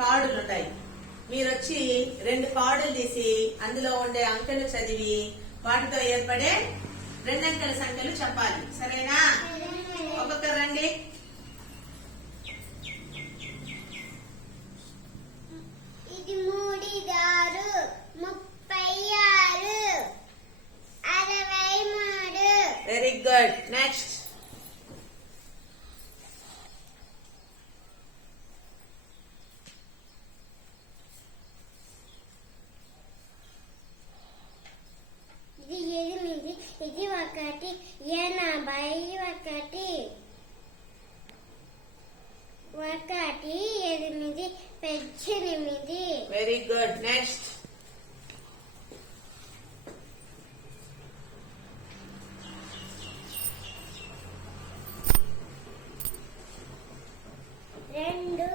కార్డులు ఉంటాయి మీరు వచ్చి రెండు కార్డులు తీసి అందులో ఉండే అంకెలు చదివి వాటితో ఏర్పడే రెండంకెల సంఖ్యలు చెప్పాలి. సరేనా? ఒక్కొక్కరు రండి. ఇది మూడిదారు ముప్పై ఆరు అరవై మూడు వెరీ గుడ్ నెక్స్ట్ ఇది ఎనిమిది ఇది ఒకటి ఎనభై ఒకటి ఒకటి ఎనిమిది పద్దెనిమిది వెరీ గుడ్ నెక్స్ట్ రెండు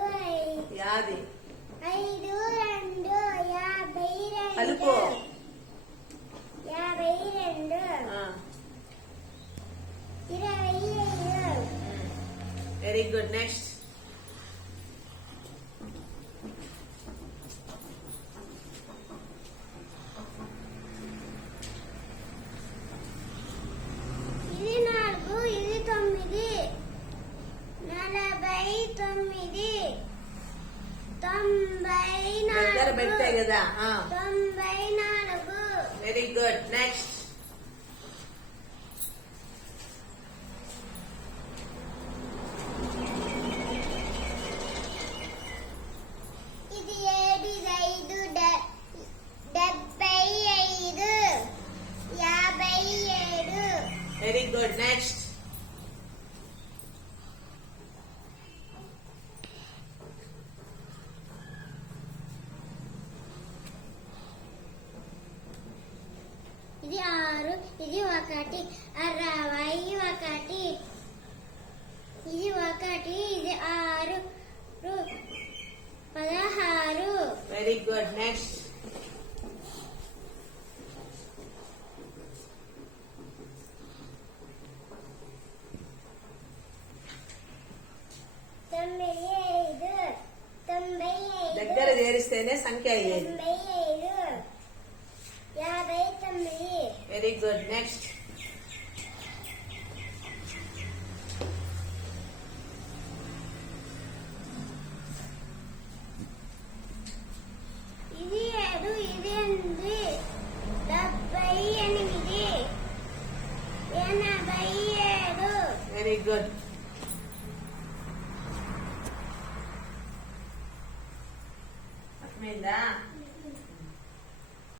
యాది. ఐదు రెండు యాభై రెండు. యాభై రెండు. ఇరవై ఐదు వెరీ గుడ్ నెక్స్ట్ ఇది నాలుగు ఇది తొమ్మిది నలభై తొమ్మిది తొంభై కదా తొంభై నాలుగు. వెరీ గుడ్ నెక్స్ట్ ఇది ఏడు ఇది ఐదు డె- డెబ్బై ఐదు యాభై ఏడు వెరీ గుడ్ నెక్స్ట్ ఇది ఆరు ఇది ఒకటి అరవై ఒకటి ఇది ఒకటి ఇది ఆరు పదహారు. వెరీ గుడ్ నెక్స్ట్ తొమ్మిది ఐదు తొంభై ఐదు దగ్గర చేరిస్తేనే సంఖ్య అయ్యేది తొంభై ఐదు యాభై తొమ్మిది వెరీ గుడ్ నెక్స్ట్ ఇది ఏడు ఇది ఎనిమిది డెబ్బై ఎనిమిది ఎనభై ఏడు వెరీ గుడ్ అర్థమైందా